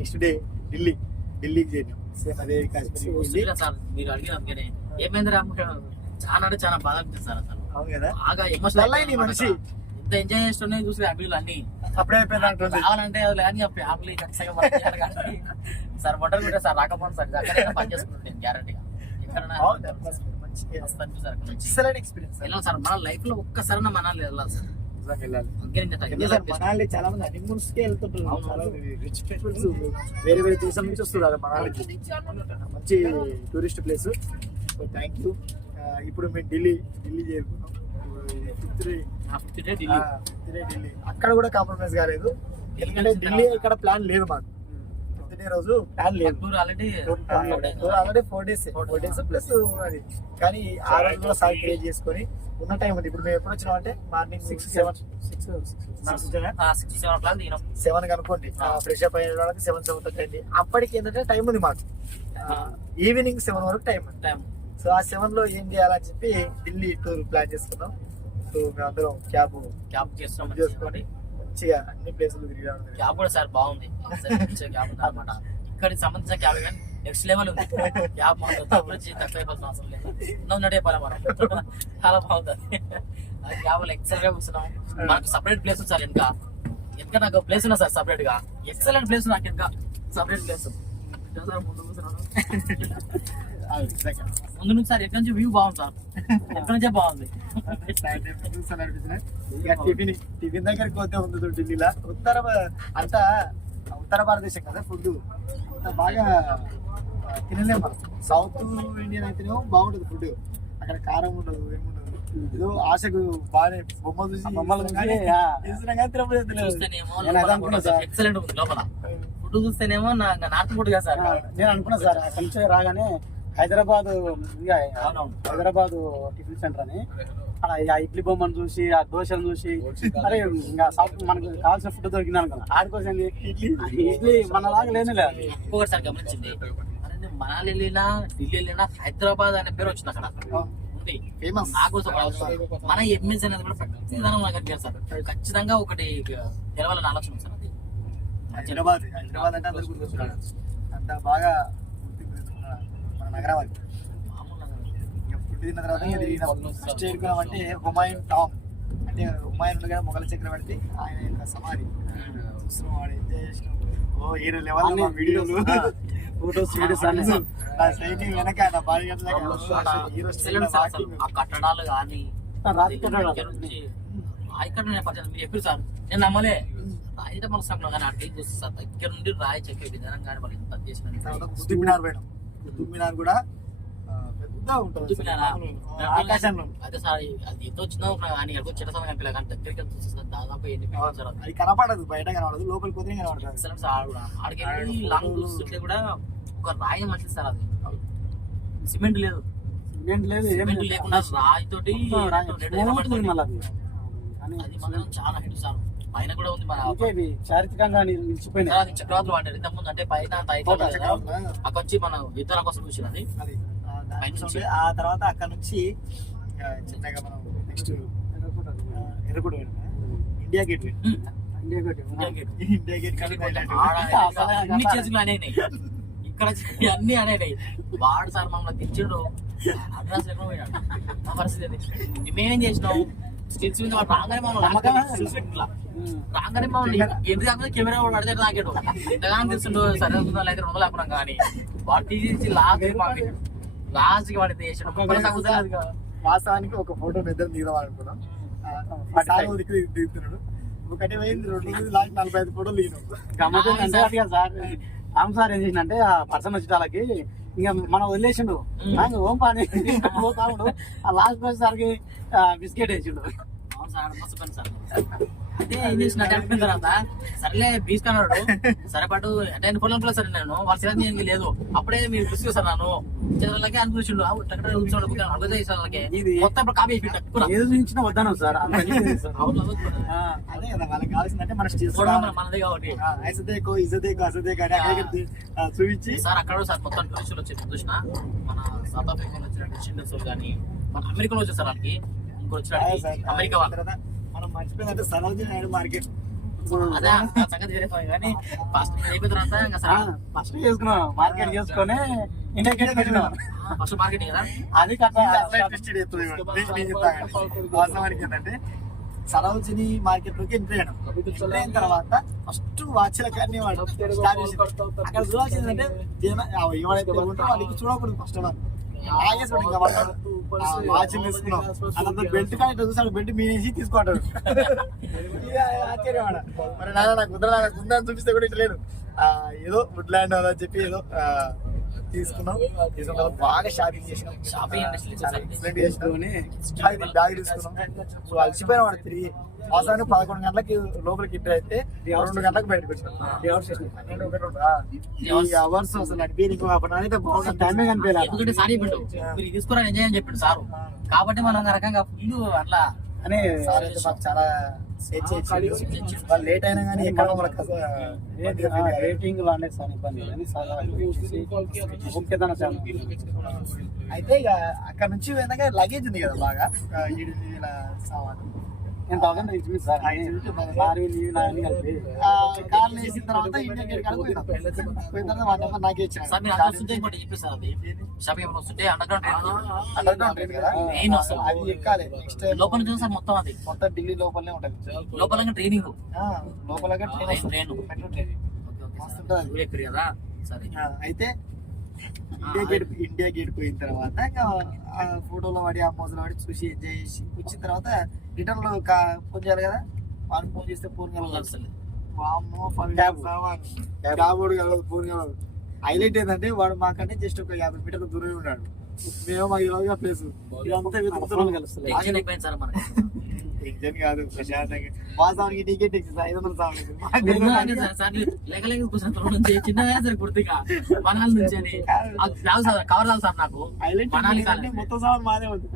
Next day ఢిల్లీకి చేరినాం. Same అదే Kashmir sir. మీరు అడిగిన ఏమైంది చాలా అంటే చాలా బాధ అనిపిస్తుంది సార్. అసలు అవును కదా, బాగా ఎమోషనల్ మనిషి ఎంత ఎంజాయ్ చేస్తున్నాయి చూసి ఫ్యామిలీలు అన్ని అప్పుడే అయిపోయింది. కావాలంటే కానీ ఫ్యామిలీ ఖచ్చితంగా సార్ వంటలు కూడా సార్ రాకపోతే సార్ అక్కడైనా పని చేసుకుంటాను నేను గ్యారంటీగా. ఎక్కడైనా వెళ్ళాలి సార్. మన లైఫ్ లో ఒక్కసారి మనాలి వెళ్ళాలి సార్. మనాలి చాలా మంది హనీమూన్స్ కి వెళ్తుంటారు. రిచ్ పీపుల్స్ వేరే వేరే దేశం నుంచి వస్తున్నారు మనాలికి. మంచి tourist place. So thank you. ఇప్పుడు మేము ఢిల్లీ చేరుకున్నాం. Fifth day Delhi. అక్కడ కూడా కాంప్రమైజ్ కాలేదు, ఎందుకంటే ఢిల్లీ ఇక్కడ ప్లాన్ లేదు మాకు. ఫిఫ్త్ డే రోజు ప్లాన్ లేదు. ఆల్రెడీ 4 days ప్లస్ అది. కానీ ఆ రోజు కూడా సార్ క్రియేట్ చేసుకొని ఉన్న టైం ఉంది. ఇప్పుడు మేము ఎప్పుడు వచ్చినాం అంటే మార్నింగ్ 7 కనుకోండి. ఫ్రెష్ అప్ అయిన వాళ్ళకి 7:30 అయింది. అప్పటికి ఏంటంటే టైం ఉంది మాకు, ఈవినింగ్ 7 వరకు టైం. సో ఆ 7 లో ఏం చేయాలని చెప్పి ఢిల్లీ టూర్ ప్లాన్ చేసుకున్నాం. సో మేము అందరం క్యాబ్ చేసుకొని మంచిగా అన్ని ప్లేసులు తిరిగి. క్యాబ్ కూడా సార్ బాగుంది. క్యాబ్ అనమాట ఇక్కడికి సంబంధించిన క్యాబ్ కానీ నెక్స్ట్ లెవెల్ ఉంది. క్యాబ్ తక్కువ అయిపోతుంది అసలు లేదు నడిపేపాలి మనం. చాలా బాగుంటుంది. క్యాబ్ లో ఎక్సలెంట్ గా కూర్చున్నాం. మనకు సపరేట్ ప్లేస్ సార్. వెనక నాకు ప్లేస్ ఉన్నా సార్ సపరేట్ గా. ఎక్సలెంట్ ప్లేస్ నాకు వెనక సపరేట్ ప్లేస్. ముందు నుంచి సార్ ఎక్కడి నుంచి వ్యూ బాగుంది సార్. ఎక్కడి నుంచే బాగుంది. టిఫిన్ దగ్గరికి పోతే ఉంది ఢిల్లీలో. ఉత్తర భారతదేశం కదా, ఫుడ్ అంత బాగా తినలేము మనం. సౌత్ ఇండియన్ అయితేనేమో బాగుంటుంది ఫుడ్. అక్కడ కారం ఉండదు, ఏముండదు. ఏదో ఆశకు బాగానే బొమ్మలు ఎక్సలెంట్ ఉంది లోపల. ఫుడ్ చూస్తేనేమో నార్త్ ఫుడ్ కదా సార్. నేను అనుకున్నా సార్ అక్కడి నుంచి రాగానే హైదరాబాద్ టిఫిన్ సెంటర్ అని అక్కడ ఇడ్లీ బొమ్మను చూసి ఆ దోశను చూసి అరే ఇంకా మనకు కావాల్సిన ఫుడ్ దొరికింది అనుకున్నా. ఆడుకోసం ఇడ్లీ మన లాగా లేని లేదు. ఇంకొకటి సార్ గమనించింది, మనాలి వెళ్ళినా ఢిల్లీ వెళ్ళినా హైదరాబాద్ అనే పేరు వచ్చింది అక్కడ ఉంది. మన ఎంఎస్ అనేది కూడా ప్రతిదానం నాకు అనిపిస్తుంది సార్. ఖచ్చితంగా ఒకటి తెలవాలని ఆలోచన సార్. అది హైదరాబాద్ అంటే అందరూ గుర్తొస్తున్నాడు. అంత బాగా మన నగరం అది. ఫుడ్ తిన్న తర్వాత ఫస్ట్ చేరుకున్నామంటే హుమాయూన్ టాంబ్. అంటే హుమాయూన్ ఉండగా మొఘల్ చక్రవర్తి ఆయన యొక్క సమాధి. ఎంజాయ్ చేసినాం. ఓ హీరో లెవెల్ వీడియోలు, ఫోటోస్, సైనింగ్ వెనక ఆ కట్టడాలు కానీ మీరు ఎప్పుడు సార్ నేను నమ్మలే. రాయి మనసు కానీ అక్కడికి చూస్తే సార్ దగ్గర నుండి రాయి చెక్కే విధానం కానీ వాళ్ళు ఎంత చేసిన. కుతుబ్ మినార్ పోయినాం. కుతుబ్ మినార్ కూడా పెద్ద ఉంటుంది ఆకాశంలో. అదే సార్ అది ఎంతో చిన్న కానీ చిన్న సమయం పిల్లలు కానీ దగ్గరికి చూస్తే దాదాపు అది కనపడదు, బయట కనపడదు, లోపలికి పోతే కనపడదు. ఆడికి లాంగ్ చూస్తుంటే కూడా ఒక రాయి మంచిది సార్. అది సిమెంట్ లేదు లేకుండా రాయి తోటి అది మాత్రం చాలా హిట్ సార్. పైన కూడా ఉంది చారిత్రకంగా నిలిచిపోయింది. చక్రవర్తులు వాడారు ఇంతకుముందు. అంటే పైన అక్కడ వచ్చి మన యుద్ధాల కోసం చూసినది. ఆ తర్వాత అక్కడ నుంచి చిన్నగా మనం నెక్స్ట్ ఎర్రకోట ఇండియా గేట్ అన్ని చేసుకుని అనేవి ఇక్కడ అన్ని అనేవి. వాడు సార్ మమ్మల్ని తెచ్చిండు అడ్రస్ ఎక్కడ పోయాడు. ఆ పరిస్థితి మేమేం చేసినాం, స్టిల్స్ మీద రాగానే మమ్మల్ని ఎందుకు కెమెరా వాడు అడితే నాకేడు ఎంతగానో తెలుస్తుండో సరే అవుతుందో లేదా రెండు లేకున్నాం. కానీ వాడు తీసి లాస్ట్ కి వాడి వాస్తవానికి ఒక ఫోటో నిద్ర దిగుదాం అనుకున్నాం. దిగుతున్నాడు ఒకటి పోయింది, 2 లాస్ట్ 45 ఫోటోలు దిగినాం. రామ్ సార్ ఏం చేసిందంటే ఆ పర్సన్ వచ్చే వాళ్ళకి ఇంకా మనం వదిలేసిండు. ఓం పాని పోతాడు. ఆ లాస్ట్ బస్ సార్కి బిస్కెట్ వేసిండు. అంటే ఏం చేసిన అయిపోయిన తర్వాత సరేలే బీసుకున్నాడు. సరే పాటు అంటే పొలంలో సరే నేను వాళ్ళ సిరంజీ లేదు. అప్పుడే మీరు బిస్కెట్ సార్ నన్ను చిన్నలకి అనుకుంటుండు. మొత్తం కాపీ చూపించిన వద్దాను సార్. అదే కదా వాళ్ళకి కావాల్సిందంటే మనదే కాబట్టి చూపించి సార్ అక్కడ సార్ మొత్తం టూరిస్టులు వచ్చి చూసిన మన సౌత్ ఆఫ్రికా వచ్చిన కానీ మన అమెరికాలో వచ్చారు సార్. వాళ్ళకి ఇంకొక వచ్చిన అమెరికా మనం మర్చిపోయిందంటే సరోజినీ నాయుడు మార్కెట్ అదే ఆ సంగతి వేరే పోయి కానీ ఫస్ట్ అయిపోయిన తర్వాత ఇంకా సార్ ఫస్ట్ చేసుకున్నాం, మార్కెట్ చేసుకొని ఇండియా గేట్ పెట్టినాం. ఫస్ట్ మార్కెటింగ్ కదా. అది కథ. వాస్తవానికి ఏంటంటే సరోజిని మార్కెట్ లోకి ఎంట్రీ అయినాం. ఎంట్రీ అయిన తర్వాత ఫస్ట్ వాచ్ల కానీ వాడు స్టార్ట్ చేసి అక్కడ చూడాల్సింది అంటే ఏమైతే ఉంటారో వాళ్ళకి చూడకూడదు. ఫస్ట్ వాచ్ తీసుకున్నాం, అదంతా బెల్ట్ కానీ చూసాడు, బెల్ట్ మీనేసి తీసుకుంటాడు. ఆశ్చర్యం మరి నాన్న నాకు ఉందని చూపిస్తే కూడా ఇట్లా లేదు, ఏదో వుడ్ ల్యాండ్ అని చెప్పి ఏదో తీసుకున్నాం. తీసుకున్న బాగా షాపింగ్ చేసినాం, ఎక్సలెంట్ చేసినాం. బ్యాగ్ తీసుకున్నాం. సో అలసిపోయినా వాడు తిరిగి అవసరానికి 11 గంటలకి లోపలికి ఎంటర్ అయితే 2 గంటలకు బయటకు వచ్చినాం. 3 అవర్స్ అసలు అనిపించి అయితే బాగుంటుంది, టైమే కనిపించాలి. ఎందుకంటే సార్ చెప్పిండు మీరు తీసుకురా ఎంజాయ్ అని చెప్పిండు సారు, కాబట్టి మనం ఒక రకంగా ఫుల్ అట్లా అని సార్ అయితే మాకు చాలా వాళ్ళు లేట్ అయినా కానీ ఎక్కడ రేటింగ్ లో అనేది సార్ ఇబ్బంది కానీ అయితే ఇక అక్కడ నుంచి వెనక లగేజ్ ఉంది కదా బాగా ఇలా సామాను కార్లు వేసిన తర్వాత ఇండియా గేట్ కాడ పోయిన తర్వాత 1 నెంబర్ నాకే ఇచ్చాను. సార్ మీరు అడ్రస్ ఉంటే ఇంకోటి చెప్పేసారు, అది షాపింగ్ ఏమైనా వస్తుంటే అండర్ అండర్ గ్రౌండ్ కదా మెయిన్ వస్తుంది, అది ఎక్కాలి. నెక్స్ట్ లోపల నుంచి సార్ మొత్తం అది మొత్తం ఢిల్లీ లోపలనే ఉంటుంది. లోపల ట్రైనింగ్ లోపలగా ట్రైన్ కదా. సరే అయితే ఇండియా గేట్ పోయిన తర్వాత ఇంకా ఫోటోలో పడి ఆ మోజులో పడి చూసి ఎంజాయ్ చేసి వచ్చిన తర్వాత రిటర్న్ లో ఫోన్ చేయాలి కదా. వాళ్ళు ఫోన్ చేస్తే ఫోన్ కలగదు, కాబోడు కలగదు, ఫోన్ కలగదు. హైలైట్ ఏంటంటే వాడు మాకంటే జస్ట్ ఒక 50 మీటర్ల దూరమే ఉన్నాడు. మేము మాకు ఇలాగా ప్లేస్ ఇదంతా వెతుకుతున్నాం. కలుస్తుంది ఎగ్జామ్ కాదు ప్రశాంతంగా. వాస్తవానికి టికెట్ 500 కవర్ సార్ నాకు మొత్తం సామాన్ మాదే ఉంది.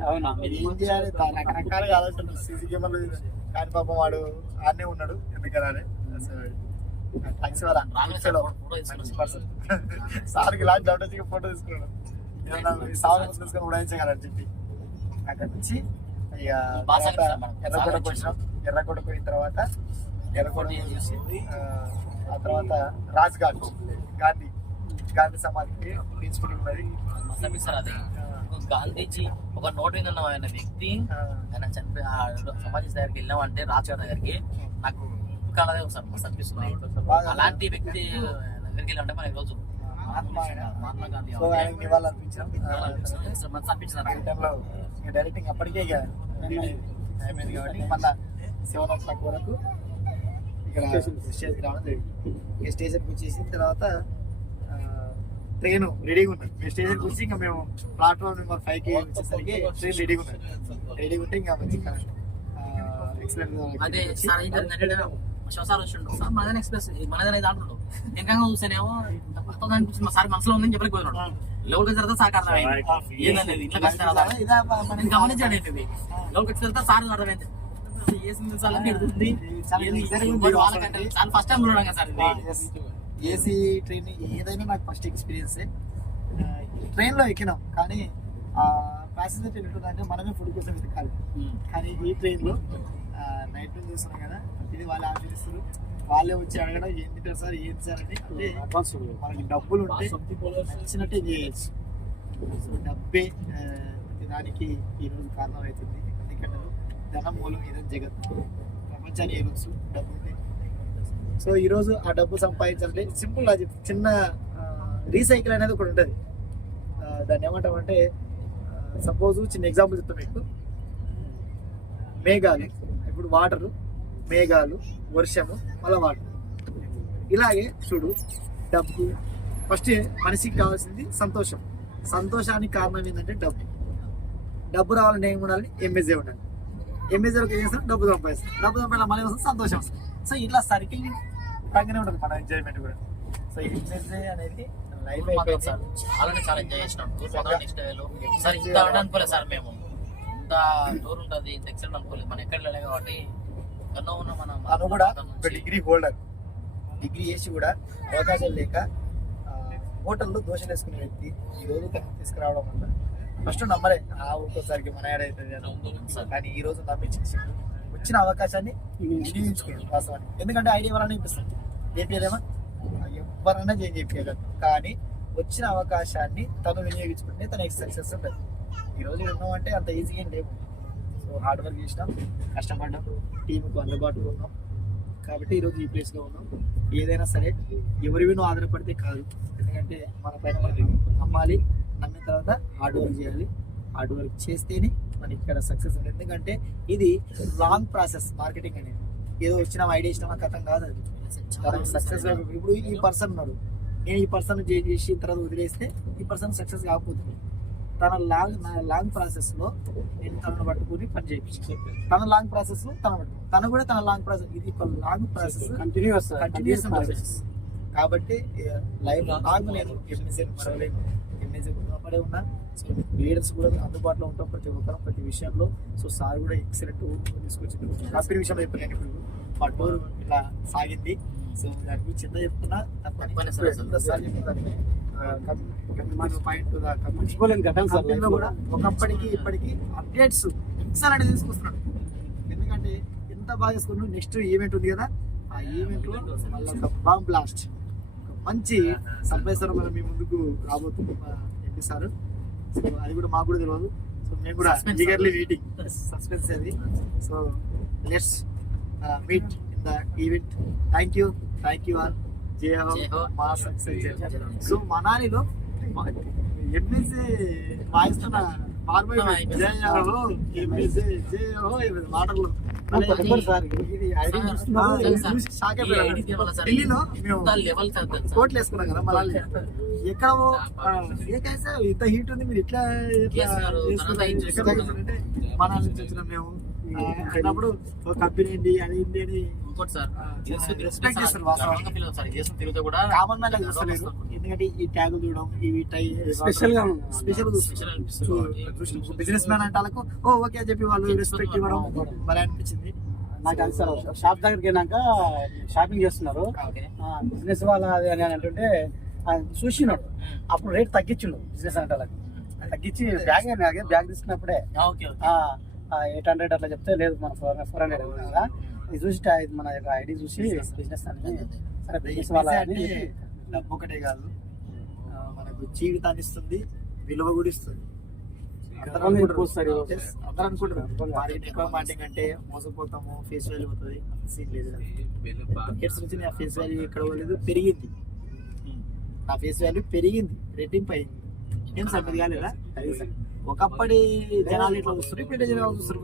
ఏం చేయాలి రకరకాలుగా ఆలోచన. సీసీ కెమెరాలు కానీ పాపం వాడు ఆడనే ఉన్నాడు ఎందుకని సార్కి లాంటి డౌట్ వచ్చి ఫోటో తీసుకున్నాడు, సార్ తీసుకొని ఉడాయించగలని చెప్పి. అక్కడ నుంచి ఇక ఎర్రకోటకు వచ్చినాం. ఎర్రకోట పోయిన తర్వాత ఎర్రకోట చూసి ఆ తర్వాత రాజ్ఘాట్ గాంధీ సమాధికి ప్రిన్సిపల్ ఉన్నది. గాంధీజీ ఒక నోట్ మీద ఉన్న ఆయన వ్యక్తి ఆయన చనిపోయి సమాధి దగ్గరికి వెళ్ళామంటే రాజ్ఘాట్ దగ్గరికి నాకు అలాగే సార్ మస్తు అనిపిస్తుంది. అలాంటి వ్యక్తి దగ్గరికి వెళ్ళామంటే మన ఈరోజు మహాత్మా గాంధీ డైరెక్టింగ్ అప్పటికే టైం అయింది కాబట్టి మళ్ళీ 7 వరకు ఇక్కడ స్టేషన్కి రావడం జరిగింది. స్టేషన్కి వచ్చేసిన తర్వాత ట్రైన్ రెడీగా ఉన్నది. మేము స్టేషన్కి వచ్చి ఇంకా మేము ప్లాట్ఫామ్ నెంబర్ 5కి వచ్చేసరికి ట్రైన్ రెడీగా ఉంటే ఇంకా మంచిగా ఎక్సలెంట్. సార్ వచ్చిండు సార్ మనదైనా ఎక్స్ప్రెస్ మనదైనా ఇది అంటుండు. ఇంకా చూస్తేనేమో అనిపించింది సార్ మనసులో ఉందని చెప్పలేక పోయినాడు. లోపలికి వచ్చిన తర్వాత సార్ అర్థమైంది ఏందనేది ఇట్లా కష్టాలు గమనించాడు. ఏంటిది లోపలికి వచ్చిన తర్వాత సార్ అర్థమైంది ఫస్ట్ టైం చూడడం కదా సార్. ఏసీ ట్రైన్ ఏదైనా నాకు ఫస్ట్ ఎక్స్పీరియన్స్. ట్రైన్ లో ఎక్కినాం కానీ ప్యాసింజర్ ట్రైన్ ఉంటుందంటే మనమే ఫుడ్ కోసం వెతకాలి. కానీ ఈ ట్రైన్ లో నైట్ టైం చూస్తున్నాం కదా, ఇది వాళ్ళు ఆఫీసర్ వాళ్ళే వచ్చి అడగడం ఏం తింటారు సార్ ఏంటి సార్ అని. అంటే మనకి డబ్బులు ఉంటే నచ్చినట్టే చేయొచ్చు. సో డబ్బే ప్రతి దానికి ఈరోజు కారణం అవుతుంది. ఎందుకంటే ధనం మూలం ఏదైనా జగత్తు ప్రపంచాన్ని ఏదొచ్చు డబ్బు ఉంది. సో ఈరోజు ఆ డబ్బు సంపాదించాలంటే సింపుల్ అది చిన్న రీసైకిల్ అనేది ఒకటి ఉంటుంది. దాన్ని ఏమంటామంటే సపోజ్ చిన్న ఎగ్జాంపుల్ చెప్తాం మీకు. మేఘాలు, ఇప్పుడు వాటరు, మేఘాలు, వర్షము, మళ్ళీ వాటర్. ఇలాగే చూడు డబ్బు. ఫస్ట్ మనిషికి కావాల్సింది సంతోషం. సంతోషానికి కారణం ఏంటంటే డబ్బు రావాలంటే ఏమి ఉండాలి? ఎంఎస్ఏ ఉండాలి. ఎంఎస్ఏకి ఏం చేస్తాం? డబ్బు సంపాదిస్తాం. డబ్బు సంపాదించిన మళ్ళీ వస్తుంది సంతోషం వస్తుంది. సో ఇట్లా సర్కిల్ పక్కనే ఉంటుంది మన ఎంజాయ్మెంట్ కూడా. సో ఎంఎస్ఏ అనేది లైఫ్ అయిపోయింది సార్. అలానే చాలా ఎంజాయ్ చేసినాం. నెక్స్ట్ సార్ ఇంత అనుకోలేదు సార్, మేము ఇంత టూర్ ఉంటుంది ఇంత ఎక్సలెంట్ అనుకోలేదు. మనం ఎక్కడ వెళ్ళాలి కాబట్టి ఎన్నో ఉన్న మనం తను కూడా ఒక డిగ్రీ హోల్డర్, డిగ్రీ చేసి కూడా అవకాశం లేక హోటల్లో దోశలు వేసుకునే వ్యక్తి ఈరోజు తీసుకురావడం వల్ల ఫస్ట్ నమ్మలే ఒక్కోసారికి మన యాడ్ అవుతుంది. కానీ ఈ రోజు నమ్మించేసి వచ్చిన అవకాశాన్ని వినియోగించుకోండి వాస్తవానికి. ఎందుకంటే ఐడియా ఎవరైనా ఇప్పిస్తాం చెప్పలేమా, ఎవరైనా చెప్పగలరు. కానీ వచ్చిన అవకాశాన్ని తను వినియోగించుకుంటే తన సక్సెస్ ఉంటుంది. ఈరోజు ఉన్నామంటే అంత ఈజీగా ఏం లేవు. సో హార్డ్ వర్క్ చేసినాం, కష్టపడ్డాం, టీంకు అందుబాటులో ఉన్నాం కాబట్టి ఈరోజు ఈ ప్లేస్లో ఉన్నాం. ఏదైనా సరే ఎవరి వినో ఆధారపడితే కాదు, ఎందుకంటే మన పైన మనం నమ్మాలి, నమ్మిన తర్వాత హార్డ్ వర్క్ చేయాలి. హార్డ్ వర్క్ చేస్తేనే మనకి ఇక్కడ సక్సెస్ ఉంది. ఎందుకంటే ఇది లాంగ్ ప్రాసెస్. మార్కెటింగ్ అనేది ఏదో వచ్చిన ఐడియా ఇచ్చిన కథం కాదు. అది సక్సెస్. ఇప్పుడు ఈ పర్సన్ ఉన్నాడు, నేను ఈ పర్సన్ చేసి తర్వాత వదిలేస్తే ఈ పర్సన్ సక్సెస్ కాకపోతుంది. తన లాంగ్ ప్రాసెస్ లో నేను తనను పట్టుకుని పని చేయించాను. తన లాంగ్ ప్రాసెస్ లో తను కూడా తన లాంగ్ ప్రాసెస్. ఇది ఒక లాంగ్ ప్రాసెస్, కంటిన్యూస్ ప్రాసెస్. కాబట్టి లైఫ్ లాంగ్ నేను ఎంఎస్ఏ మరవలేను, ఎంఎస్ఏ గుణపడే ఉన్నా. సో లీడర్స్ కూడా అందుబాటులో ఉంటాం ప్రతి ఒక్కరు ప్రతి విషయంలో. సో సార్ కూడా ఎక్సలెంట్ తీసుకొచ్చింది. కంపెనీ విషయంలో చెప్పాను ఇప్పుడు మా టూర్ ఇలా సాగింది. సో దాని గురించి ఎంత చెప్తున్నా కంపెనీలో కూడా ఒకప్పటికి ఇప్పటికి అప్డేట్స్ ఎక్సలెంట్ తీసుకొస్తున్నాడు. ఎందుకంటే ఎంత బాగా చేసుకున్నాడు. నెక్స్ట్ ఈవెంట్ ఉంది కదా, ఆ ఈవెంట్ లో మళ్ళీ ఒక బాంబ్ బ్లాస్ట్, ఒక మంచి సర్ప్రైజ్ మనం మీ ముందుకు రాబోతుంది ఎంపీ సార్. సో అది కూడా మాకు కూడా తెలియదు. సో మేము కూడా ఈగర్లీ వెయిటింగ్, సస్పెన్స్ అది. So let's meet in the event. Thank you all. జై హో మా సక్సెస్. సో మనాలిలో ఎంపీసీ వాయిస్తున్న మాటలు ఢిల్లీలో మేము కోట్లు వేసుకున్నాం కదా మనాలి. ఎక్కడ ఇంత హీట్ ఉంది, మీరు ఇట్లా అంటే మనాలి నుంచి వచ్చినాం మేము. అయినప్పుడు కంపెనీ ఏంటి అది ఏంటి అని రెస్పెక్ట్ చేస్తారు. కామన్ మ్యాన్ చూస్తలేరు. ఎందుకంటే ఈ ట్యాగులు చూడడం, ఇవి స్పెషల్ బిజినెస్ మ్యాన్ అంటే వాళ్ళకు ఓకే అని చెప్పి వాళ్ళు రెస్పెక్ట్ ఇవ్వడం మరి అనిపించింది నాకు. అది సార్ షాప్ దగ్గరికి వెళ్ళాక షాపింగ్ చేస్తున్నారు బిజినెస్ వాళ్ళ అని అంటుంటే చూసినాడు. అప్పుడు రేట్ తగ్గించిండు బిజినెస్ అంటే వాళ్ళకి. తగ్గించి బ్యాగ్ తీసుకున్నప్పుడే 800 అట్లా చెప్తే లేదు మన 400 కదా. ఇది చూసి మన ఐడి చూసి బిజినెస్ అంటే సరే బిజినెస్ వాళ్ళ డబ్బు ఒకటే కాదు, మనకు జీవితాన్ని ఇస్తుంది, విలువ కూడా ఇస్తుంది. అందరూ అనుకుంటారు మార్కెటింగ్ అంటే మోసపోతాము, ఫేస్ వాల్యూ అవుతుంది. సీన్ లేదు. ఇయర్స్ నుంచి నా ఫేస్ వాల్యూ ఎక్కడ పోలేదు, పెరిగింది. నా ఫేస్ వాల్యూ పెరిగింది, రెట్టింపు అయింది. ఏం సార్ మీరు కాలేదా? ఒకప్పటి జనాలు ఇట్లా చూస్తారు, ఇప్పుడు జనాలు చూస్తారు.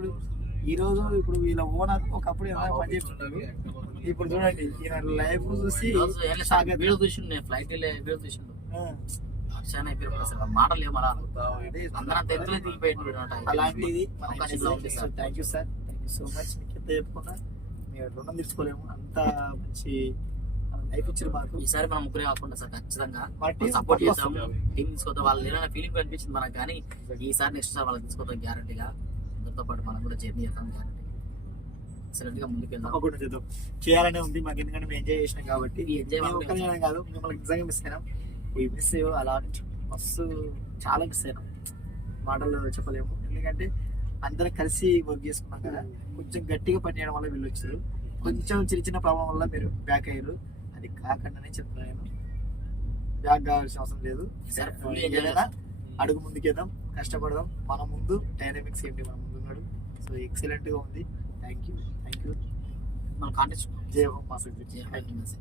ఇప్పుడు వీళ్ళ ఓనర్ ఒకప్పుడు పని చేస్తుంటారు. ఇప్పుడు చూడండి ఈయన లైఫ్ చూసి ఫ్లైట్ మాటలు ఏమో అలాంటిది. Thank you sir, thank you so much. మీకు ఎంత చెప్పుకున్నా మీరు రుణం తీసుకోలేము. అంత మంచి లైఫ్ ఇచ్చారు మాకు. ఈసారి మనం ముగ్గురే కాకుండా సార్ ఖచ్చితంగా సపోర్ట్ చేద్దాం, టీం తీసుకోవద్దాం. వాళ్ళు ఏదైనా ఫీలింగ్ అనిపించింది మనకు, కానీ ఈసారి నెక్స్ట్ సార్ వాళ్ళకి తీసుకోవద్దాం గ్యారంటీగా. అందరితో పాటు మనం కూడా జర్నీ చేద్దాం గ్యారంటీ. ఎక్సలెంట్ గా ముందుకు వెళ్దాం, తప్పకుండా చేద్దాం. చేయాలనే ఉంది మాకు, ఎందుకంటే మేము ఎంజాయ్ చేసినాం కాబట్టి. ఎంజాయ్ కాదు, మిమ్మల్ని నిజంగా మిస్ అయినాం. ఈ మిస్ అలా మస్తు చాలా మిస్ అయినాం, మాటల్లో చెప్పలేము. ఎందుకంటే అందరం కలిసి వర్క్ చేసుకున్నాం కదా. కొంచెం గట్టిగా పనిచేయడం వల్ల వీళ్ళు వచ్చారు. కొంచెం చిన్న ప్రాబ్లం వల్ల మీరు బ్యాక్ అయ్యారు. అది కాకుండానే చెప్తున్నాను, నేను బ్యాక్ కావాల్సిన అవసరం లేదు. ఏదైనా అడుగు ముందుకేద్దాం, కష్టపడదాం. మన ముందు డైనమిక్స్ ఏంటి మన ముందు ఉన్నాడు. సో ఎక్సలెంట్ గా ఉంది. థ్యాంక్ యూ మన కాంటెస్ట్. జై హో మా సక్సెస్.